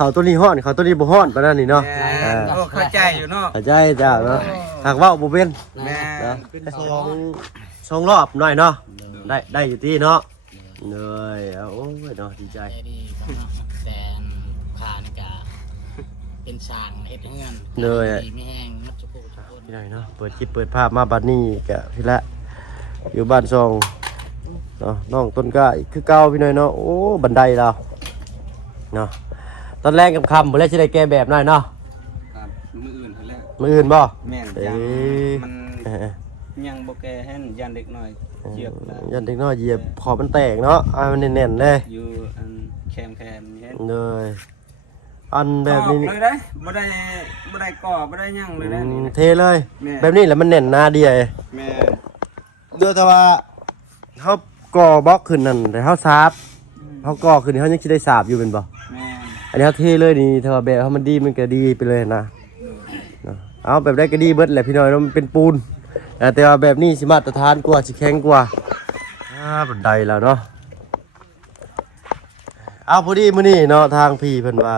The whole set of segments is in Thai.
เขาตัวนี้ฮ้อนเขาตัวนี้บ่ฮ้อนปานนั้นนี่เนาะเข้าใจอยู่เนาะเข้าใจจ้าเนาะหากเว้าบ่เป็นแม่เป็นสองรอบหน่อยเนาะได้อยู่ที่เนาะเลยโอ้ยเนาะดีใจดีแต่ผ่านกะเป็นสร้างเฮ็ดเฮือนไม่แห้งมัดจุกจุกพี่หน่อยเนาะเปิดคลิปเปิดภาพมาบัดนี้กะพี่ละอยู่บ้านซองเนาะน้องต้นกล้าคือเก่าพี่หน่อยเนาะโอ้บันไดเราเนาะตอนแรกกับคำบ่แล้วสิได้แก้แบบหน่อยเนาะครับมืออื่นเท่าแล้วมืออื่นบ่แม่นจังมันยังบ่แก้ให้ยันเด็กน้อยเหยียบยันเด็กน้อยเหยียบขอบมันแตกเนาะมันแน่นๆเลยอยู่อันแคมเฮ็ดเลยอันแบบนี้เลยได้บ่ได้ก่อบ่ได้หยังเลยนะนี่เทเลยแบบนี้แหละมันแน่นหน้าดีไอ้แม่เดี๋ยวแต่ว่าเฮาก่อบล็อกขึ้นนั่นแต่เฮาซาบเฮาก่อขึ้นเฮายังสิได้สาบอยู่เป็นบ่แม่อันนี้เฮาเทเลยนี่ถ้าว่าแบบเฮามันดีมันก็ดีไปเลยนะเอาแบบได้ก็ดีเบิดแหละพี่น้อยมันเป็นปูนแต่ว่าแบบนี้สิมาตรฐานกว่าสิแข็งกว่าบันไดแล้วเนาะเอาพอดีมื้อนี้เนาะทางพี่เพิ่นว่า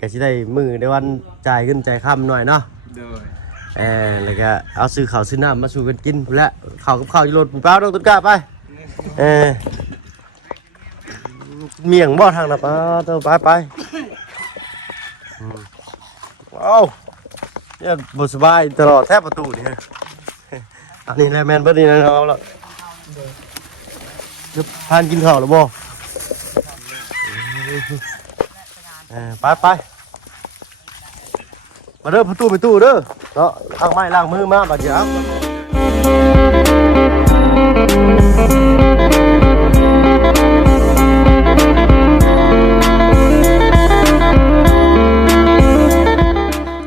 ก็สิได้มื้อได้วันจ่ายเงินจ่ายค่ำหน่อยเนาะโดยแล้วก็เอาซื้อข้าวซื้อน้ำมาสู่กันกินพุ่นละข้าวกับข้าวอยู่รถปู่เป้าต้องต้นกล้าไปเมี่ยงบ่ทางน่ะป้าต้องไปว้าวเนี่ยบ่สบายตลอดแทบประตูนี่อันนี้แหละแม่นเบิดนี่นะเอาละทานกินข้าวแล้วบ่ไปมาเด้อประตูไปตู้เด้อเนาะล้างไม้ล้างมือมาบัดเดี๋ยว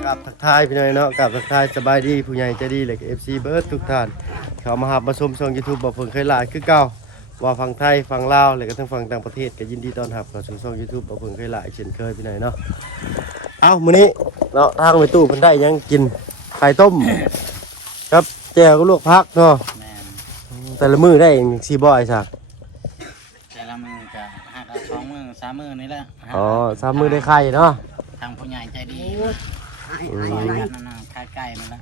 กับทักทายพี่น้อยเนาะกับทักทายสบายดีผู้ใหญ่ใจดีเลยกับ FC เบิร์ดทุกท่านเขามาหามาชมช่อง YouTube บ่เพิ่งเคยหลายคือเก่าว่าฝั่งไทยฝั่งลาวและก็ทั้งฝั่งต่างประเทศก็ยินดีต้อนรับเข้าสู่ช่อง YouTube บ่เพิ่งเคยหลายเช่นเคยพี่น้อยเนาะเอามื้อนี้เนาะทางไปตู้เพิ่นได้ยังกินไข่ต้มครับแจ่วก็ลวกผักเนาะแต่ละมื้อได้สิบ่ไอ้ซักแต่ละมื้อก็หักเอา2 มื้อ 3 มื้อนี่แหละอ๋อ3 มื้อได้ไข่เนาะทางผู้ใหญ่ใจดีไก่นั่นแหละ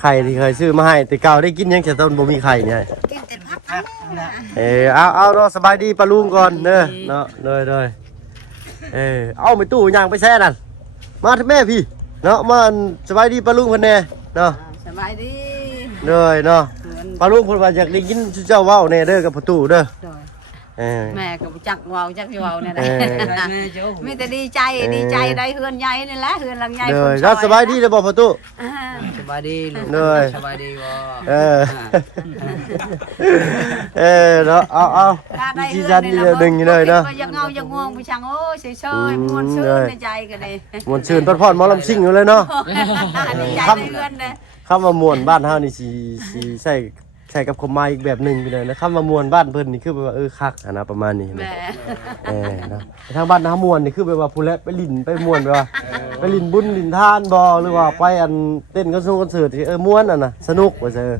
ไข่ที่เคยซื้อมาให้แต่เก่าได้กินยังแต่ต้นบ่มีไข่เนี่ยกินแต่ผักเอาเนาะสบายดีปลาลุงก่อนเด้อเนาะเลยเอาไปตู้ย่างไปแช่นั่นมาที่แม่พี่เนาะมาสบายดีปลาลุงเพิ่นแน่เนาะสบายดีเลยเนาะปลาลุงเพิ่นว่าอยากได้ยินเจ้าเว้าแน่เด้อกับประตูเด้อแม่ก็จักเว้าจักสิเว้าเนี่ยแหละมีแต่ดีใจได้เฮือนใหญ่นี่แหละเฮือนหลังใหญ่เลยสบายดีเด้อบ่ประตูสบายดีเลยสบายดีบ่เนาะเอาจีจันดีดึงอยู่เลยเนาะยังเงายังง่วงผู้ช่างโอ้เฉยๆม่วนชื่นในใจกันเลยม่วนชื่นพอดหมอลำซิ่งอยู่เลยเนาะดีใจในเฮือนเด้อคำว่าม่วนบ้านเฮานี่สิใส่กับคมไม้อีกแบบนึงไปเลยนะคำว่ามวนบ้านเพิ่นนี่คือแบบว่าคักนะประมาณนี้นะนะทางบ้านน้ามวนนี่คือแบบว่าผู้และไปลิ้นไปม่วนไปว่าไปลิ้นบุญลิ้นทานบ่หรือว่าไปอันเต้นคอนเสิร์ตที่ม่วนน่ะสนุกว่าเจอ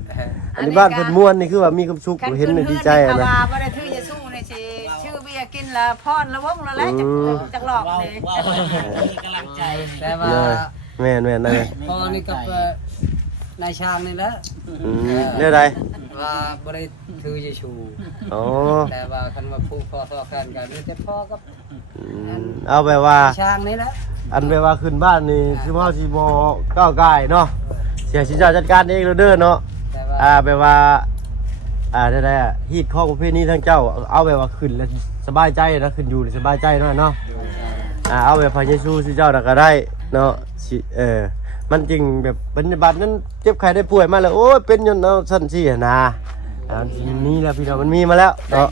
อันนี้บ้านเพิ่นม่วนนี่คือว่ามีความสุขเห็นดีใจนะว่าบ่ได้ถือจะสู้นี่สิชื่อเบียร์กินละพรละวงละแล้วจักหลอกนี่มีกำลังใจแต่ว่าแม่นนั่นพอนี่กับนายชางนี่แหละเนี่ยใดว่าบ่ได้ถือจะชูแต่ว่าคันว่าผู้พอซ้อกันกันมีแต่พ่อกับเอาแบบว่าชางนี่แหละอันแบบว่าขึ้นบ้านนี่คือเฮาสิบ่ก้าวไก่เนาะเสียสิเจ้าจัดการเองเด้อเนาะแบบว่าได้ฮีดข้อประเภทนี้ทั้งเจ้าเอาแบบว่าขึ้นแล้วสบายใจนะขึ้นอยู่สบายใจเนาะเอาแบบพระเยซูสิเจ้าก็ได้เนาะมันจริงแบบปฏิบัตินั้นเจ็บไข้ได้ป่วยมาแล้วโอ้ยเป็นยนต์เอาสั้นสินะนี่แหละพี่น้องมันมีมาแล้วเนาะ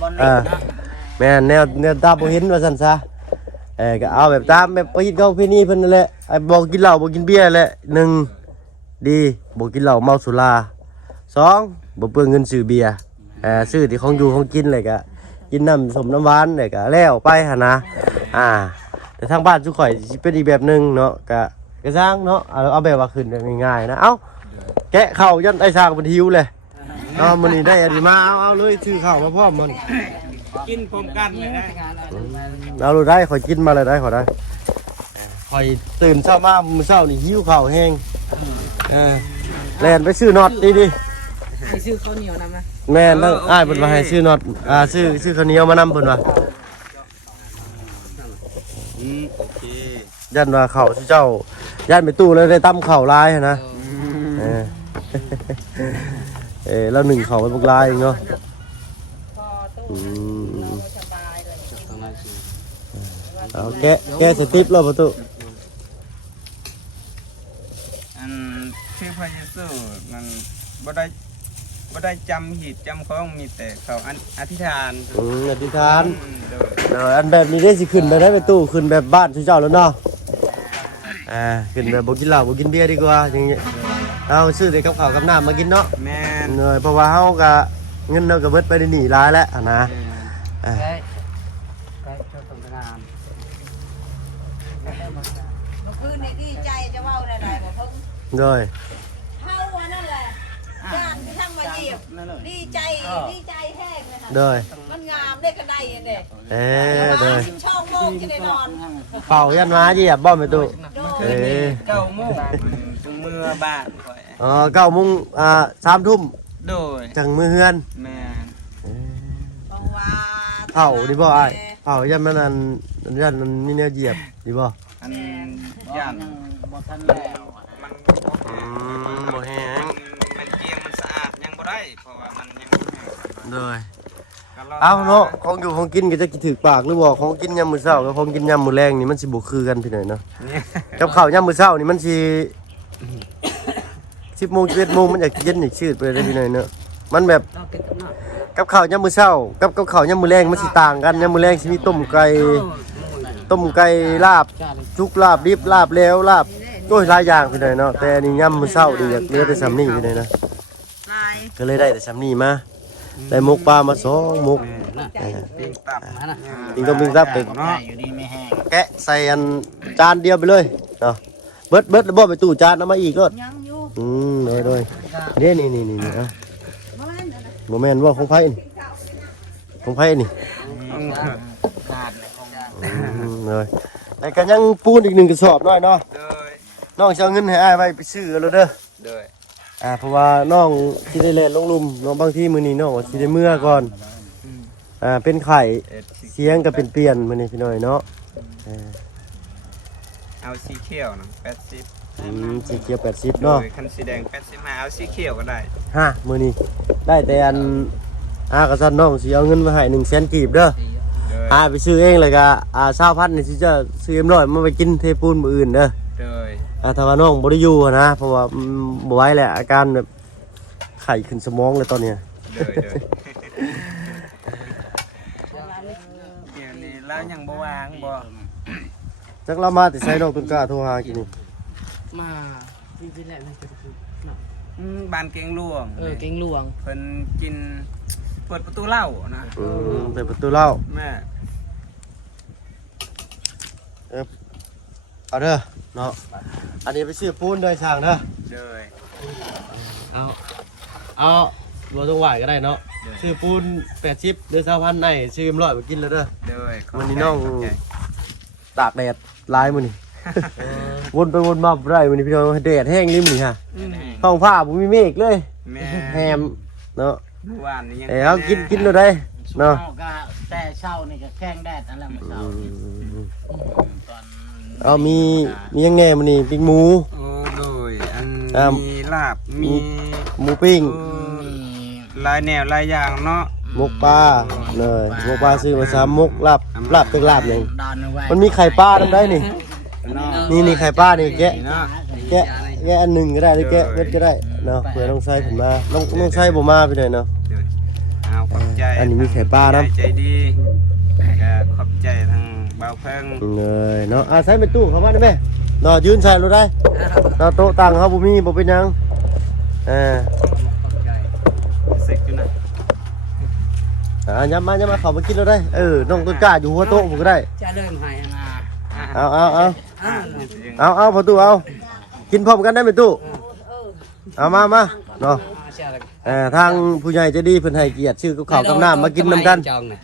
แม่แนวตาบ่เห็นว่าสั้นซะก็เอาแบบตามแบบไปกินข้าวพี่นี่เพิ่นนั่นแหละบ่กินเหล้าบ่กินเบียร์แหละ1ดีบ่กินเหล้าเมาสุรา2บ่เปลืองเงินซื้อเบียร์ซื้อที่ของอยู่ของกินเลยก็กินน้ำส้มน้ำหวานเลยก็แล้วไปหั่นนะแต่ทางบ้านสุข่อยสิเป็นอีกแบบนึงเนาะก็สร้างเนาะเอาแบบว่าขึ้นง่ายๆนะแกะข้าวยันไอ้สร้างมันหิวเลยมื้อนี้ได้อันนี้มาเอาเลยชื่อข้าวมาพร้อมมัน กินพร้อมกันเลยนะ เอาดูได้ขอยกินมาเลยได้ขอได้ขอยตื่นเช้ามามื้อเช้านี่หิวข้าวแห้งแล่นไปซื้อน็อตดิ ให้ซื้อข้าวเหนียวนำนะ แม่นแล้วอ้ายเพิ่นว่าให้ซื้อน็อตซื้อข้าวเหนียวมานำเพิ่นว่า โอเค ยันว่าข้าวที่เจ้ายันไปตู้แล้วได้ตำข้าวลายหั่นนะแล้วหนึ่งข้าวไปบักลายเองเนาะ พอตู้เราสบายเลย เอาแกะสติ๊ปแล้วประตู อันชื่อพระเยซูมันบ่ได้จำหีดจำของมีแต่เขาอธิษฐาน อธิษฐาน โดย อันแบบนี้ได้สิขึ้นไปได้ไปตู้ขึ้นแบบบ้านที่เจ้าแล้วเนาะขึ้นแบบบ่กินเหล้าบ่กินเบียร์ดีกว่าอย่างเงี้ยเอาซื้อได้กับข้าวกับน้ำมากินเนาะ แม่น เงยเพราะว่าเฮาก็เงินเราก็เบิดไปได้หนีหลายแล้วนะ ใกล้ช่วยทำงาน เมื่อคืนนี้ดีใจจะเว้าได้บ่เพิ่ง โดย เฮาอันนั่นแหละย่านที่ทั้งมาเหยียบดีใจแห้งเลยค่ะ โดย มันงามได้กันได้เด้ โดย ช่องโมงจะได้นอน เป่ายันมาเหยียบบ่ไปตู้ 9 โมงถึงเมื่อบ้านข่อย 9 โมง3 ทุ่ม โดย จังมือเฮือน แม่น เพราะว่า เผาดิบ่อ้ายเผายันมันยันมันมีแนวเหยียบดิบ่ อันย่าน บ่ทันแล้ว มัน บ่แห้ง มันเกลียงมันสะอาดยังบ่ได้เพราะว่ามันยัง โดยเอาเนาะของอยู่ของกินก็จะถือปากหรือบ่ของกินยามมื้อเช้ากับของกินยามมื้อแรงนี่มันสิบ่คือกันพี่น้อยเนาะ เนี่ย กับข้าวยามมื้อเช้านี่มันสิ10 โมง 11 โมงมันอยากเย็นอยากชืดไปเลยพี่น้อยเนาะมันแบบ เอาเก็บกับน้ำ กับข้าวยามมื้อเช้ากับข้าวยามมื้อแรงมันสิต่างกันยามมื้อแรงสิมีต้มไก่ลาบจุกลาบดิบลาบแล้วลาบโอ้ยหลายอย่างพี่น้อยเนาะแต่อันนี่ยามมื้อเช้านี่อยากเหลือแต่ซ้ำนี้พี่น้อยนะ ลาย ก็เลยได้แต่ซ้ำนี้มาได้หมกปลามา2 หมก ปิ้งตับ มานะ ปิงก็ปิงซับไป เนาะอยู่ดีไม่แห้ง แกะใส่อันจานเดียวไปเลยเนาะเบิดแล้วบ่ไปตู้จานเอามาอีกก็ ยังอยู่ โดยนี่อ่ะ บ่แม่นนะ บ่แม่นว่าของไผนี่ของไผนี่ ขาดในของ เลยแล้วก็ยังปูนอีก1 กระสอบน้อยเนาะ โดย น้องสิเอาเงินให้อ้ายไว้ไปซื้อแล้วเด้อ โดย เพราะว่าน้องสิได้เล่นลงหลุมน้องบางทีมื้อนี้น้องสิได้เมื่อก่อนเป็นไข่เสียงก็เป็นเปลี่ยนมื้อนี้พี่น้อยเนาะ เอาสีเขียวนะ80 สีเขียว80 โด เนาะ ยคันสีแดง85เอาสีเขียวก็ได้ มื้อนี้ได้แต่อันกระสันน้องสิเอาเงินมาให้100,000กีบเด้อ โดย ไปซื้อเองเลยก็20,000นี่สิจะซื้อM100มาไปกินเทปูนมื้ออื่นเด้อ โดย ถ้าว่าน้องบ่ได้อยู่อะนะเพราะว่าบ่ไหวแหละอาการแบบไข้ขึ้นสมองเลยตอนเนี้ย โดยเดี๋ยวนี้แล้วยังบ่วางบ่ จักเรามาแต่ใช้น้องต้นกล้าโทรหากินนี่ มาที่แรกนั่นก็คือ บ้านเกงหลวง เก่งหลวง เพิ่นกินเปิดประตูเหล้านะ เปิดประตูเล่า แม่ เอาเด้อเนาะอันนี้ไปซื้อปูนด้วยช่างเด้อ โดย เอาบ่ต้องไหวก็ได้เนาะซื้อปูน80หรือ20,000ได้ซื้อM100มากินแล้วเด้อ โดย วันนี้น้องตากแดดหลายมื้อนี่ วนไปวนมาบ่ได้มื้อนี้พี่น้องแดดแห้งลิ้มนี่ฮะท้องฟ้าบ่มีเมฆเลย แม่ แฮมเนาะ เมื่อวานนี้ยัง เอากินแล้วได้เนาะ ก็แต่เช้านี่ก็แข้งแดดนั่นแหละมื้อเช้านี่ตอน เอามียังแหน่มื้อนี้ปิ้งหมู โอ้โดยอัน อ่า มีลาบมี หมูปิ้ง หลายแนวหลายอย่างเนาะ หมกปลาเลยหมกปลาซื้อมา3หมกลาบเป็นลาบหยัง ดอนไว้ มันมีไข่ปลานำได้นี่ เนาะ นี่ไข่ปลานี่แกะ เนาะ แกะอันหนึงก็ได้หรือแกะเม็ดก็ได้เนาะเผื่อต้องใช้ผมมาต้องใช้บ่มาไปหน่อยเนาะ โดยเอาขอบใจ อันนี้มีไข่ปลานะ ใจดีก็ขอบใจทางเบาเพิ่ง เลยเนาะใช้เป็นตู้เข้ามาได้ไหมเนาะยืนใส่รถได้เนาะโต๊ะตั้งเฮาบ่มีบ่เป็นหยังสึกอยู่นะ ย้ำมาเข้ามากินแล้วได้น้องต้นกล้าอยู่หัวโต๊ะผมก็ได้ จะเริ่มหายนะ เอาพอตู้เอากินพร้อมกันได้ไหมตู้เอามาเนาะ เชื่อเลย ทางผู้ใหญ่ใจะดีเพิ่นให้เกียรติชื่อกับข้าวกับน้ำมากินนํกัน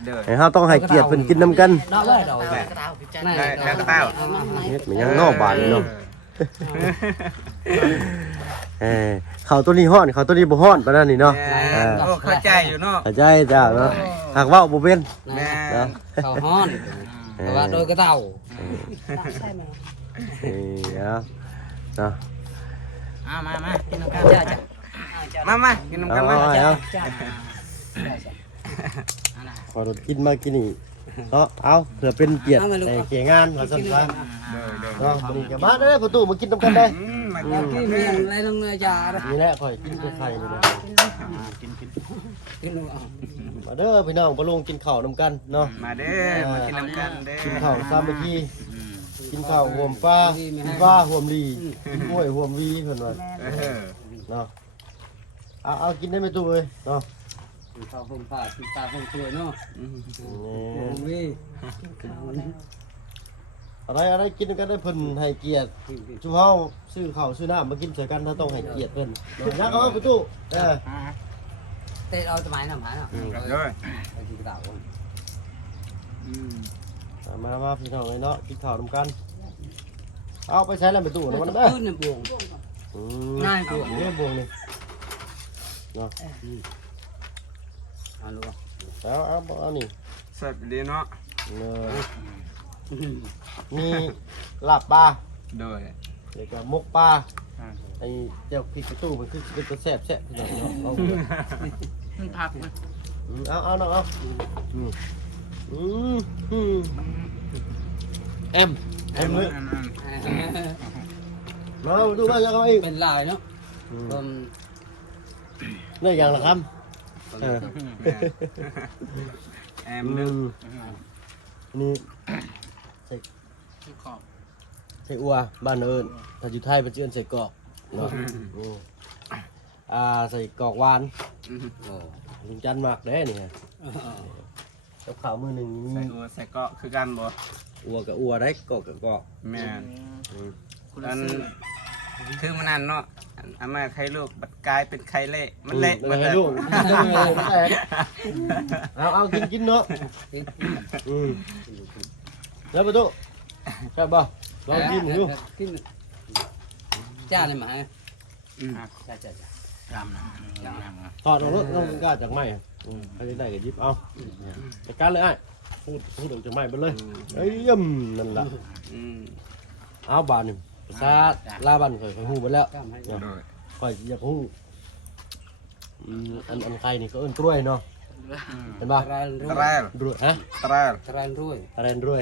เด้อ ให้เฮาต้องให้เกียรติเพิ่นกินนํกัน đó rồi rồi กระเตาพิจาร ได้ ณา แล้วก็เต้า เฮ็ดมันยังนอกบ้านนี่เนาะข้าวตัวนี้ฮ้อนข้าวตัวนี้บ่ฮ้อนปานนั้นนี่เนาะ แม่โอ้เข้าใจอยู่เนาะ เข้าใจจ้าเนาะหากเว้าบ่เป็น แม่ khẩu hon và đôi cái tàu เนาะ มากินน้ำกัน มากินน้ำกันมา เอาขอรถกินมากินนี่เนาะเอาเผื่อเป็นเกียรติในเกี่ยงานว่าซั่น เด้อ ๆเนาะนี่ก็มาเด้อประตูมากินนํกันได้ มา cái miệng lấy lông già đó นี่แหละข่อยกินกับไข่นี่นะ cái lông มาเด้อพี่น้องบ่ลงกินข้าวนํกันเนาะ มาเด้อมากินน้ำกันเด้อ กินข้าวสามัคคีกินข้าวห่วมปลากินปลาห่วมลีกินกล้วยห่วมวีเพิ่นว่า เนาะเอากินได้ไหมตู้เอ้ยเนาะ khẩu hôm phải chúng ta không tuổi nó นี่ hôm đi อะไรกินกันได้เพิ่นให้เกียรติชุมเฮาซื้อข้าวซื้อน้ำมากินใส่กันถ้าต้องให้เกียรติเพิ่นเนาะยักเอาไว้ประตูtết đâu cho máy nào máy nào เด้อ cái gì tàu มาพี่น้องเอ้ยเนาะกินข้าวนำกันเอาไปใช้แล้วประตูนะมันเด้อ này buồn ง่ายบวงนี่บวงนี่เนาะ à luôn เอานี่ สดดีเนาะ มีลาบปลา เด้อ แล้วก็มกปลาไอ้เจ้าพริกประตูมันคือเป็นตัวแซ่บพี่น้องเนาะเอา มันผักนะ เอาเนาะเอาเอ็มเลย มาดูบ้านแล้วเขาอีก bên lại nó còn ได้อย่างละครับ แอมนึง นี่ ขอบ ใส่อัวบ้านเอิญถ้าอยู่ไทยเป็นเจือนใส่กรอกเนาะใส่กรอกหวานลุงจันมากเด้นี่ฮะกับข้าวมือหนึ่ง ใส่หัวใส่เกาะคือกันบ่ อัวกับอัวได้กรอกกับกรอก แม่น คุณ อัน ซื้อ คือมันนั่นเนาะอาม่าไข่ลูกบัดกลายเป็นไข่เละมันเละ มันให้ลูกเอากินเนาะแล้วประตูใช่ป่ะลองกินดู cha này mà cha รำนะ ถอดออกรถต้องกล้าจากไม้ใครได้ก็ยิบเอาจัดการเลยไอ้พูดออกจากไม้ไปเลยเอ้ยย่ำนั่นแหละเอาบานนี่ภาษาลาบันข่อยหูไปแล้วข่อยอยากหูอันใครนี่ก็เอิ้นกล้วยเนาะเห็นป่ะ tren ตรา ruồi รวยฮะ ตรา tren ruồi อะไรรวย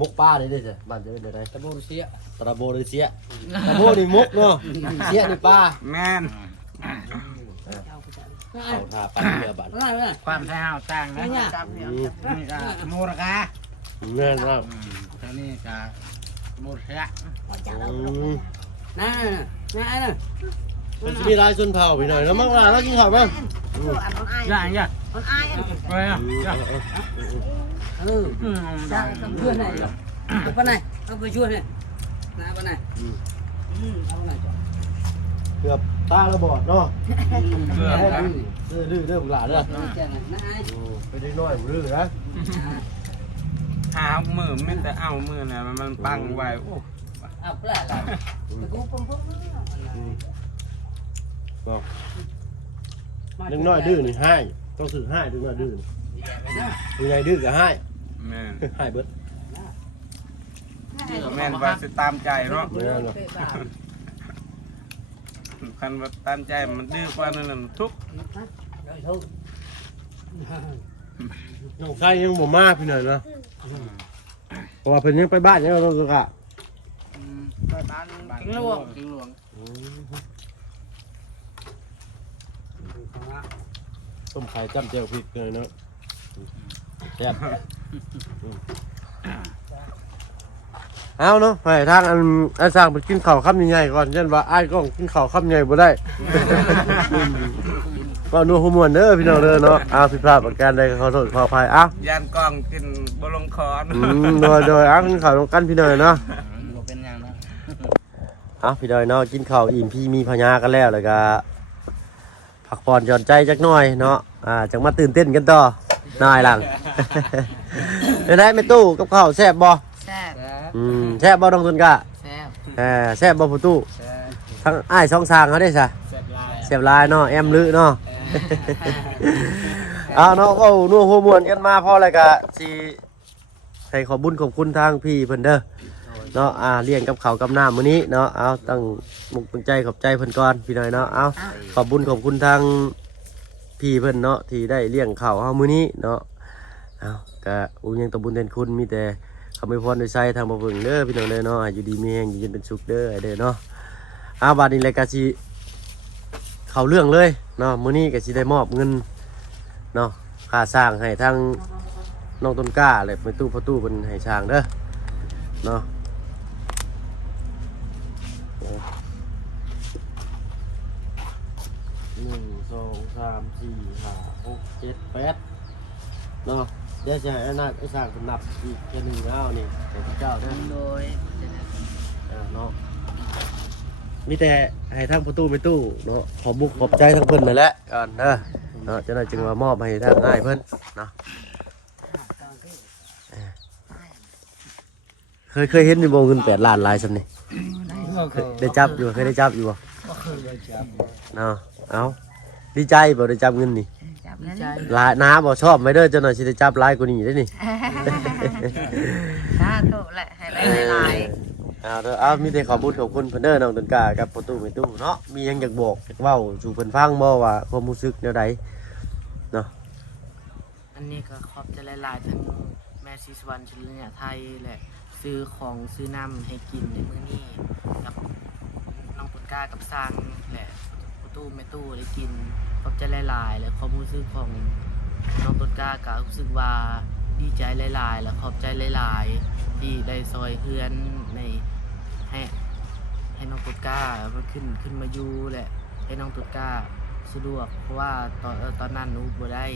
มุกป้าได้ด้วยจ้ะบ้านจะเป็นอะไร tao bô xía ตระโบหรือเสียตระโบนี่มุกเนาะเสียนี่ป้า แม่น เอาท่าปั้นเรือบัน này này ความแท้วต่างนะนี่ก็โมรกา เงื่อนมาก ตอนนี้ก็โมรกะ này này này มันจะมีลายชนเผ่าไปหน่อยแล้วมั่งล่ะแล้วกินข้าวมั้ง ย่างย่าง con ai ไปอ่ะย่าง ừ chua này con này không phải chua này này con này con này เกือบตาระบอดเนาะ เกือบนะ ดื้อหลาเด้อ này ไปได้น้อยดื้อนะ หามือไม่แต่เอามือน่ะมันปังไว้โอ้ à cái này là cũng không có บอกเล็กน้อยดื้อนี่ให้ต้องสื่อให้เล็กน้อยดื้อผู้ใหญ่ดื้อก็ให้ แม่น ให้เบิด แม่นว่าสิตามใจเนาะ ไม่ได้หรอก คันว่าตามใจมันดื้อกว่านั่นน่ะทุก rồi thôi น้องชายยังบ่มาพี่หน่อยนะเพราะว่าเพิ่นยังไปบ้านยังต้องสุขะ ไปบ้านกิงหลวงกิงหลวง ต้มไข่จ้ำเจียวพริกเลยเนาะแซ่บเอาเนาะไปทางอันสร้างไปกินข้าวคำใหญ่ๆก่อนเช่นว่าอ้ายก็กินข้าวคำใหญ่บ่ได้ก็นัวหัวมวนเด้อพี่น้องเด้อเนาะผิดพลาดประการใดก็ขอโทษขออภัยยานกล้องกินบ่ลงคอ โดยกินข้าวกันพี่น้องเนาะ เป็นอย่างนั้น เอาพี่ดอยเนาะกินข้าวอิ่มพี่มีพญากันแล้วก็พักผ่อนหย่อนใจจักหน่อยเนาะจังมาตื่นเต้นกันต่อนายหลัง ได้ไม่ตู้กับข้าวแซ่บบ่ แซ่บ แซ่บบ่น้องตุนกะ แซ่บ แซ่บบ่ผู้ตู้ทั้งอ้ายช่องสร้างเขาได้ซะ แซ่บลาย แซ่บหลายเนาะแอมลือเนาะ เอาเนาะก็นัวหัวมวนกันมาพอแล้วก็สิให้ขอบุญขอบคุณทางพี่เพิ่นเด้อเนาะเลี้ยงกับข้าวกับน้ำมื้อนี้เนาะเอาตั้งมุกตั้งใจขอบใจเพิ่นก่อนพี่น้อยเนาะเอาขอบบุญขอบคุณทางพี่เพิ่นเนาะที่ได้เลี้ยงข้าวเฮามื้อนี้เนาะเอาก็ยังตบบุญแทนคุณมีแต่คำอวยพรโดยใจทางบ่เบิ่งเด้อพี่น้องเด้อเนาะอยู่ดีมีแรงอยู่เย็นเป็นสุขเด้อเด้อเนาะบัดนี้เลยก็สิเข้าเรื่องเลยเนาะมื้อนี้ก็สิได้มอบเงินเนาะค่าสร้างให้ทางน้องต้นกล้าเลยไปตู้ประตูเป็นให้ช่างเด้อเนาะ1 2 3 4 5 6 7 8เนาะเดี๋ยวจะให้อนาคไอ้ช่างเป็นนับอีกแค่หนึ่งแล้วนี่แต่พระเจ้าเด้อ โดย เนาะมีแต่ให้ทางประตูไปตู้เนาะขอบุกขอบใจทั้งเพิ่นนั่นแหละก่อนเด้อเนาะจะได้จึงมามอบให้ทางง่ายเพิ่นเนาะเคยเห็นมีบ่เงิน8 ล้านลายซั่นนี่ได้จับอยู่เคยได้จับอยู่บ่เนาะเอาดีใจบ่ได้จับเงินนี่ จับนั้น หลายน้าบ่ชอบไหมเด้อเจ้าหน่อยสิได้จับหลายกว่านี้ได้นี่ สาธุแหละให้ได้หลาย มีแต่ขอบุญขอบคุณเพิ่นเด้อน้องต้นกล้ากับประตูไม่ตู้เนาะมีหยังอยากบอกอยากเว้าสู่เพิ่นฟังบ่ว่าความรู้สึกแนวใดเนาะ อันนี้ก็ขอบใจหลายๆทั้งแม่ซีสวรรณชลเนี่ยไทยและซื้อของซื้อน้ำให้กินในมื้อนี้กับน้องปุนก้ากับสร้างและประตูไม่ตู้ได้กินขอบใจหลายๆและความรู้สึกของน้องปุนก้าก็รู้สึกว่าดีใจหลายๆและขอบใจหลายๆที่ได้ซอยเพื่อนในให้น้องปุนก้ามาขึ้นมาอยู่และให้น้องปุนก้าสะดวกเพราะว่าตอนนั้นหนูบ่ได้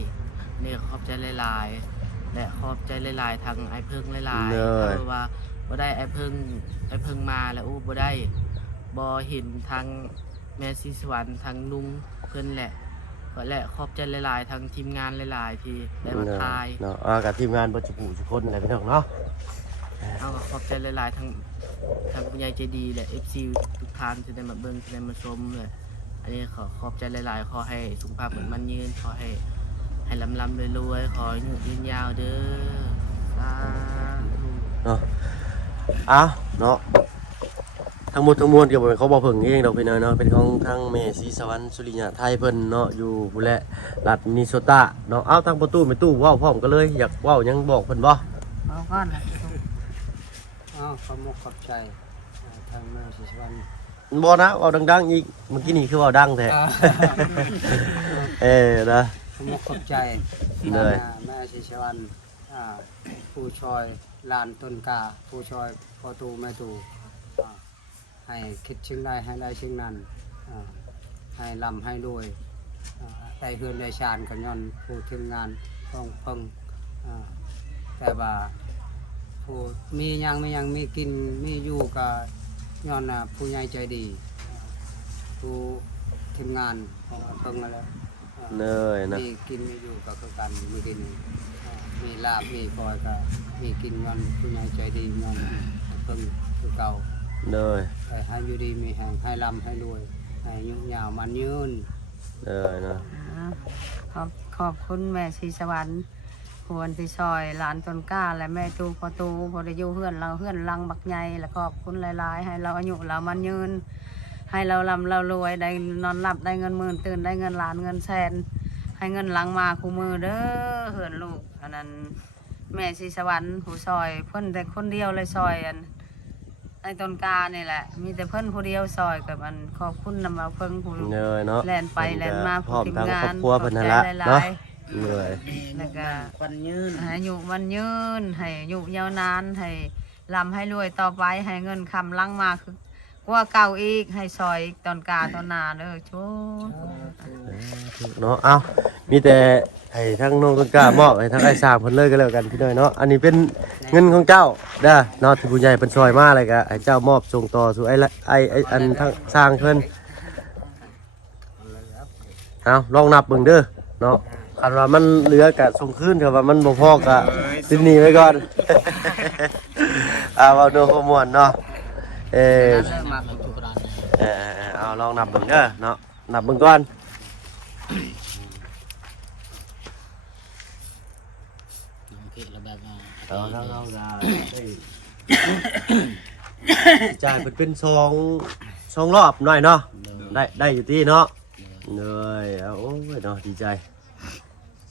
เนี่ยขอบใจหลายๆและขอบใจหลายๆทางไอ้เพิ่งหลายๆเพราะว่าบ่ได้ไอ้เพิ่งมาแล้วบ่ได้บ่เห็นทางแม่ซีสวรรค์ทางลุงเพิ่นแหละขอบใจหลายๆทางทีมงานหลายๆที่ได้มาทาย เนาะกับทีมงานบ่จุกุทุกคนอะไรพี่น้องเนาะ เอาขอบใจหลายๆทางผู้ใหญ่ใจดีและ FC ทุกท่านที่ได้มาเบิ่งที่ได้มาชมเลยอันนี้ขอบใจหลายๆขอให้สุขภาพมันยืนขอให้ลำรวยๆขอยืนยาวเด้อสาธุ เนาะเนาะทั้งหมดทั้งมวลก็บ่เป็นเขาบ่เพิ่งเองดอกพี่น้อยเนาะเป็นของทางแม่ศรีสวรรค์สุริยะไทยเพิ่นเนาะอยู่พุ่นแหละรัฐมินนิโซตาเนาะทางประตูไม่ตู้เว้าพร้อมกันเลยอยากเว้าหยังบอกเพิ่นบ่ เอาก่อนนะ ขอบขอบใจทางแม่ศิษย์วัน บ่นะเว้าดังๆอีกเมื่อกี้นี่คือเว้าดังแท้ นะ ขอบใจแม่ศิษย์วันผู้ช่วยลานต้นกาผู้ช่วยพอตูแม่ตูให้คิดชิงได้ให้ได้ชิงนั้นให้ลำให้รวยได้เฮือนได้ชานกันย้อนผู้ทีมงานต้องเพิ่งแต่ว่าผู้มียังมีกินมีอยู่กับย้อนผู้ใหญ่ใจดีผู้ทีมงานของเพิ่งอะไร เลยนะ มีกินมีอยู่ก็คือกันมีกินมีลาบมีปอยก็มีกินย้อนผู้ใหญ่ใจดีย้อนเพิ่งคือเก่า เลย ให้อยู่ดีมีแห่งให้ลำให้รวยให้ยุ่งยาวมันยืน เลยนะ ขอบคุณแม่ศรีสวรรค์ควรที่ซอยหลานต้นกล้าและแม่ตูพอตูพอได้อยู่เฮือนเราเฮือนลังบักใหญ่และขอบคุณหลายๆให้เราอายุเรามันยืนให้เราลำเรารวยได้นอนหลับได้เงินหมื่นตื่นได้เงินล้านเงินแสนให้เงินหลังมาคู่มือเด้อเฮือนลูกอันนั้นแม่ศรีสวรรค์ผู้ซอยเพิ่นแต่คนเดียวเลยซอยอันในต้นกานี่แหละมีแต่เพิ่นผู้เดียวซอยกับอันขอบคุณนำมาเพิ่งผู้ เลยเนาะ แล่นไปแล่นมา พร้อม ทีม ทาง งา ครอน บครัวเพิ่นนั่นละ ขอบใจหล เนาะ ย เลย ๆแล้วก็ ควันยืน ให้อายุมันยืนให้อายุยาวนานให้ร่ำให้รวยต่อไปให้เงินคำลังมา กว่าเก่าอีกให้ซอยตอนกาตอนนาเด้อโช เนาะเอามีแต่ให้ทั้งน้องต้นกล้ามอบให้ทั้งไอ้สร้างเพิ่นเลยก็แล้วกันพี่น้อยเนาะอันนี้เป็นเงินของเจ้าเด้อเนาะที่ผู้ใหญ่เพิ่นซอยมาเลยก็ให้เจ้ามอบส่งต่อสู่ไอ้อันทั้งสร้างเพิ่นเอาลองนับเบิ่งเด้อเนาะคันว่ามันเหลือก็ส่งคืนคันว่ามันบ่พอก็สิหนีไว้ก่อน เว้าโดนขมวนเนาะเริ่มมาเป็นทุกร้านเลย เอาลองนับเบิ่งเด้อเนาะนับเบิ่งก่อน บางทีเราแบบว่า จ่ายเป็นสองรอบหน่อยเนาะได้อยู่ที่เนาะเลยโอ้ยเนาะดีใจ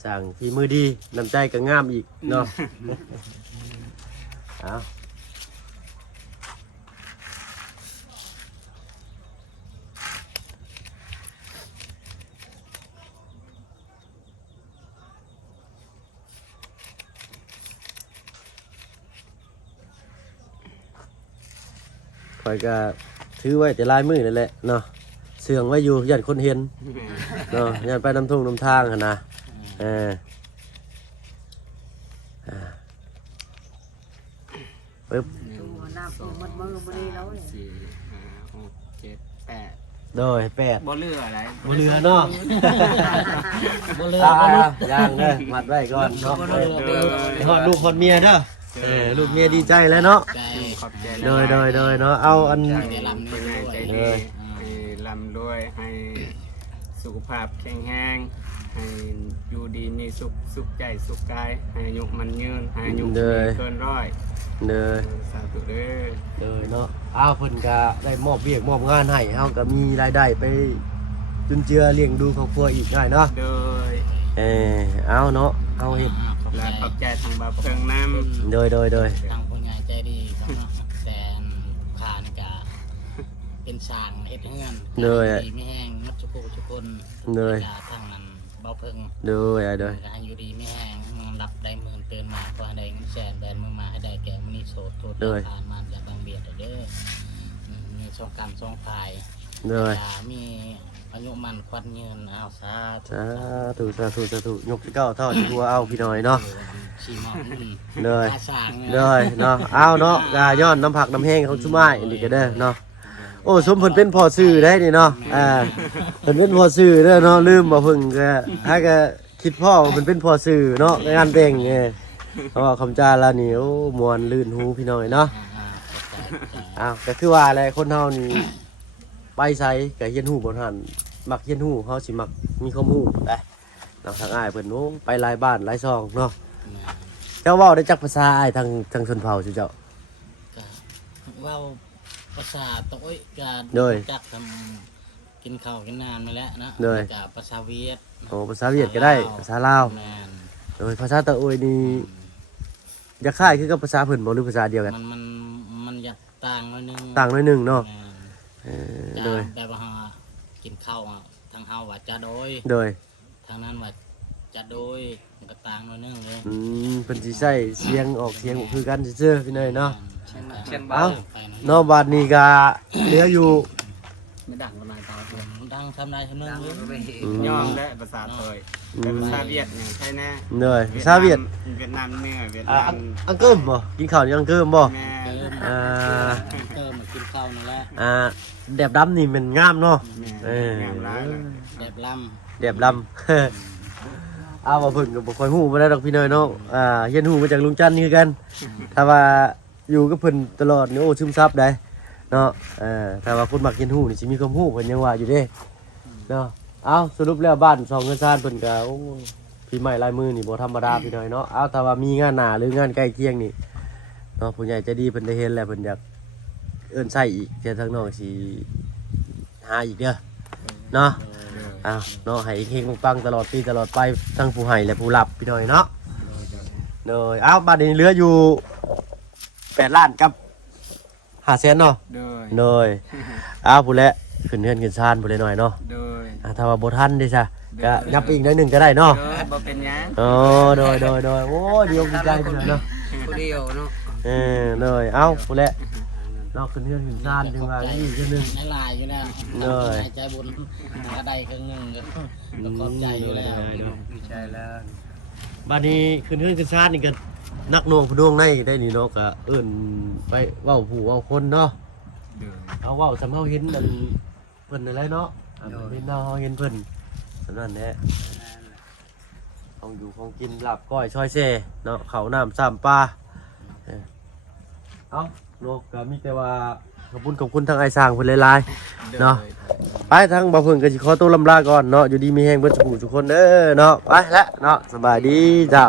สั่งฝีมือดีน้ำใจก็งามอีกเนาะเอาคอยก็ถือไว้แต่ลายมือนั่นแหละเนาะเสื่องไว้อยู่ยันคนเห็นเนาะยันไปน้ำทุ่งน้ำทางหั่นนะปึ๊บ ตัวหน้าปูมัดมือบ่ได้แล้วเนี่ย 4 5 6 7 8 โดย8 บ่เหลืออะไร บ่เหลือเนาะ บ่เลย ย่างเด้อมัดไว้ก่อนเนาะฮอดลูกฮอดเมียเด้อลูกเมียดีใจแล้วเนาะ ใจ ขอบใจ โดยเนาะเอาอัน ใจลำ เป็ นี่ นไง ด้วย ใจดีให้ร่ำรวยให้สุขภาพแข็งแรงให้อยู่ดีมีสุขใจสุขกายให้อายุมันยืนให้อายุเกินร้อย เด้อ สาธุเด้อ เนาะเอาเพิ่นก็ได้มอบเวียกมอบงานให้เฮาก็มีรายได้ไปจุนเจือเลี้ยงดูครอบครัวอีกหน่อยเนาะ โดย เอาเนาะเอาเฮ็ด และขอบใจทางบ่าวเพิ่งน้ำ โดย ทางผู้ใหญ่ใจดีของเนาะแต่ขานี่ก็เป็นช่างเฮ็ดเฮือนดีไม่แห้งมัดทุกคนทางนั้นเบาเพิ่ง โดย ให้อยู่ดีไม่แห้งมันรับได้หมื่นเตือนมาพอให้ได้เงินแสนแบนมือมาให้ได้แก่มื้อนี้โสดโทษผ่านมาจากบางเบียดเด้อมีสองกันสองฝ่าย โดย มีอายุมันควันยืนเอาซา สาธุยกที่เก้าเท่าที่หัวเอาพี่น้อยเนาะ ชีมอน เลย อาสาง เลยเนาะเอาเนาะกาย้อนน้ำผักน้ำแห้งของชุ่มอ้ายนี่ก็ได้เนาะโอ้สมเพิ่นเป็นพ่อซื่อได้นี่เนาะเพิ่นเป็นพ่อซื่อเด้อเนาะลืมบ่เพิ่งก็ถ้าก็คิดพ่อว่าเพิ่นเป็นพ่อซื่อเนาะในงานแต่งเพราะว่าคำจาแล้วนี่โอ้มวนลื่นหูพี่น้อยเนาะอ้าวก็คือว่าอะไรคนเฮานี่ไปไสก็เฮียนฮู้บ่ทันมักเฮียนฮู้เฮาสิมักมีความรู้ได้เนาะทางอ้ายเพิ่นโอ้ไปหลายบ้านหลายซองเนาะเจ้าเว้าได้จักภาษาอ้ายทางชนเผ่าสิเจ้า ว่าภาษาตะโอ้ยการจักทำกินข้าวกินนานมาแล้วนะจากภาษาเวียด โอ้ภาษาเวียดก็ได้ภาษาลาว แมน โดยภาษาตะโอยนี่จะคล้ายคือกับภาษาเพิ่นบ่หรือภาษาเดียวกัน มันอยากต่างหน่อยนึง ต่างหน่อยหนึงเนาะโดย แบบว่ากินข้าวทางเฮาว่าจะโดย โดย ทางนั้นว่าจะโดยมันก็ต่างหน่อยนึงเลย เพิ่นสิใช้เสียงออกเสียงคือกันซื่อๆพี่น้อยเนาะ เช่น เอ้าเนาะบัดนี้ก็เหลืออยู่ ไม่ดังประมาณตาเพื่อน ดังทำได้ทำนึง ดัง เลย ก็ไม่เห็น ยอมและภาษาเถยแต่ภาษาเวียดเนี่ยใช่แน่ โดยภาษาเวียด เวียดนามเหนือเวียด อ่าน าม อังเกิมบ่กินข้าวนี่อังเกิมบ่ แม่ เติมมากินข้าวนี่แหละ แดบดำนี่มันงามเนาะ แม่งามร้ายเลย แบบล แดบดำ เอาว่าเพิ่นก็บ่ค่อยฮู้บ่ได้ดอกพี่น้อยเนาะเฮียนฮู้มาจากลุงจันทร์คือกัน ถ้าว่าอยู่กับเพิ่นตลอดนี่โอ้ซึมซับได้เนาะถ้าว่าคนมักเฮียนฮู้นี่สิมีความฮู้เพิ่นยังว่าอยู่เด้เนาะเอาสรุปแล้วบ้านสองเงินซ่านเพิ่นก็โอ้พี่ใหม่ลายมือนี่บ่ธรรมดาพี่น้อยเนาะเอาถ้าว่ามีงานหน้าหรืองานใกล้เคียงนี่เนาะผู้ใหญ่ใจดีเพิ่นได้เห็นแล้วเพิ่นอยากเอิ้นใช้อีกเดี๋ยวทางน้องสิหาอีกเด้อเนาะ เนาะให้เฮงปังตลอดปีตลอดไปทั้งผู้ให้และผู้รับพี่น้อยเนาะเลยบัดนี้เหลืออยู่8ล้านกับ500,000เนาะ โดย เลยผู้และขึ้นเฮือนขึ้นชานผู้เลยหน่อยเนาะ โดย ถ้าว่าบ่ทันดิซะก็ยับอีกหน่อยหนึงก็ได้เนาะ โดยบ่เป็นหยัง โดยโอ้ยดีอกดีใจพี่น้อยเนาะ ผู้เดียวเนาะ เลยผู้และ เนาะขึ้นเฮือนขึ้นซ่านจังว่าอีกจังนึง ในลายอยู่แล้ว เลย ใจบุญกระไดครึ่งหนึงก็ขอบใจอยู่แล้ว ดีใจแล้ว บัดนี้ขึ้นเฮือนขึ้นซ่านนี่ก็นักหน่วงผู้น่วงในได้นี่เนาะก็เอิ้นไปเว้าผู้เว้าคนเนาะ โดย เอาเว้าสำเฮาเห็นนั่นเพิ่นนั่นแหละเนาะเห็นเนาะเฮาเห็นเพิ่นสำนั้นแหละของอยู่ของกินลาบก้อยช่อยแซ่เนาะข้าวน้ำซ้ำปลาเอ้าโลกก็มีแต่ว่าขอบคุณทางไอ้สร้างเพิ่นหลายๆเนาะไปทางบ่เพิ่นก็สิขอตัวลำลาก่อนเนาะอยู่ดีมีแฮงเบิดทุกคนเด้อเนาะไปแล้วเนาะสบายดีจ้า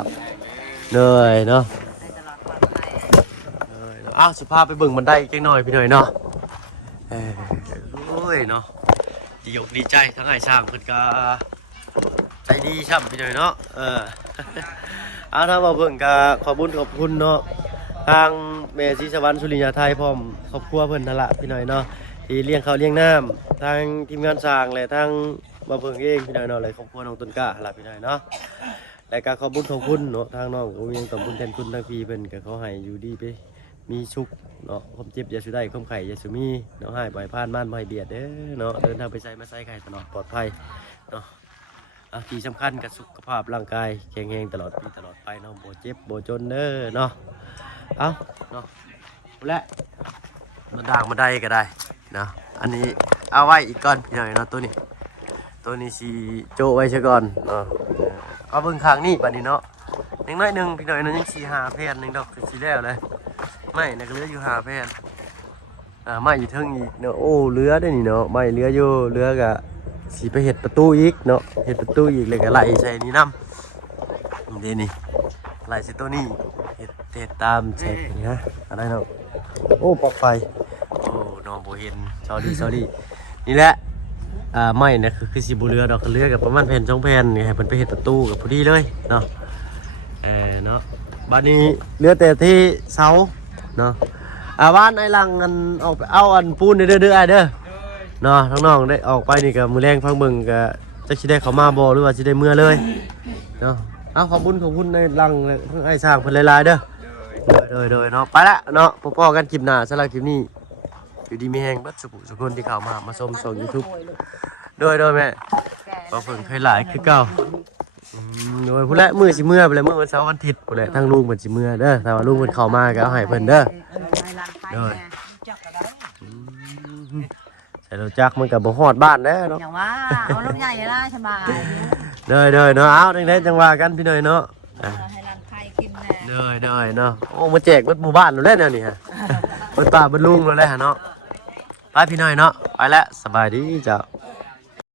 เหนื่อยเนาะ ให้ตลอดปลอดภัย อ้าวสิพาไปเบิ่งบันไดอีกจังหน่อยพี่หน่อยเนาะโอ้ยเนาะดีอกดีใจทั้งไอ้ช่างเพิ่นก็ใจดีช่ำพี่หน่อยเนาะเอาถ้ามาเบิ่งก็ขอบคุณเนาะทางแม่ศรีสวรรค์สุริยาไทยพร้อมครอบครัวเพิ่นนั่นละพี่หน่อยเนาะที่เลี้ยงข้าวเลี้ยงน้ำทางทีมงานสร้างและทางมาเบิ่งเองพี่หน่อยเนาะและครอบครัวน้องต้นกล้าล่ะพี่หน่อยเนาะและก็ขอบคุณเนาะทางน้องก็มีขอบคุณแทนคุณทางพี่เพิ่นก็ขอให้อยู่ดีไปมีสุขเนาะความเจ็บอย่าสุได้ความไข่อย่าสุมีเนาะให้บ่ให้พลาดม่านบ่ให้เบียดเด้อเนาะเดินทางไปไสมาไสไข่ตลอดปลอดภัยเนาะที่สำคัญกับสุขภาพร่างกายแข็งแรงตลอดปีตลอดไปเนาะบ่เจ็บบ่จนเด้อเนาะเอาเนาะและมันด่างมาได้ก็ได้เนาะอันนี้เอาไว้อีกก่อนพี่หน่อยเนาะตัวนี้สิโจไว้ซะก่อนเนาะเอาเบิ่งข้างนี้บัดนี้เนาะยังน้อยหนึงพี่หน่อยเนาะยัง4-5แผ่นหนึงดอกคือสิแล้วเลยไม่นะก็เหลืออยู่5แผ่นไม่อยู่เทิงอีกเนาะโอ้เหลือได้นี่เนาะไม่เหลืออยู่เหลือก็สิไปเฮ็ดประตูอีกเนาะเฮ็ดประตูอีกเลยก็ไล่ใส่นี่นำเด้นี่ไล่ใส่ตัวนี้เฮ็ดตามใส่นี่ฮะอะไรเนาะโอ้ปลั๊กไฟโอ้น้องบ่เห็นsorry นี่แหละไม่นะคือสิบ่เหลือดอกก็เหลือกับประมาณแผ่น2แผ่นนี่ให้เพิ่นไปเฮ็ดประตูกับพอดีเลยเนาะเนาะบัดนี้เหลือแต่ที่เสาเนาะบ้านไอ้หลังอันออกไปเอาอันปูนเด้อไอ้เด้อเนาะทั้งน้องได้ออกไปนี่ก็มื้อแรงฟังเบิ่งก็จักสิได้เข้ามาบ่หรือว่าสิได้เมื่อเลยเนาะเอาขอบคุณในหลังทั้งไอ้สร้างเพิ่นหลายๆเด้อโดยเนาะไปละเนาะพบกันคลิปหน้าสำหรับคลิปนี้อยู่ดีมีแฮงเบิดสุขคนที่เข้ามาชมส่ง YouTube โดยแม่บ่เพิ่งเคยหลายคือเก่าโดยผู้ละมื้อสิเมื่อไปแล้วมื้อวันเสาร์วันอาทิตย์ผู้ละทางลุงเพิ่นสิเมื่อเด้อถ้าว่าลุงเพิ่นเข้ามาก็เอาให้เพิ่นเด้อ ให้ร้านไฟแน่ ใส่รถจักรมันก็บ่ฮอดบ้านแน่เนาะ อย่างว่าเอารถใหญ่ละสบาย เด้อเนาะเอาจังได๋จังว่ากันพี่หน่อยเนาะ ให้ร้านไฟกินแน่ เด้อเนาะโอ้มาแจกเบิดหมู่บ้านแล้วแนวนี้ฮะเบิดป้าเบิดลุงแล้วแหละเนาะไปพี่หน่อยเนาะไปแล้วสบายดีเจ้า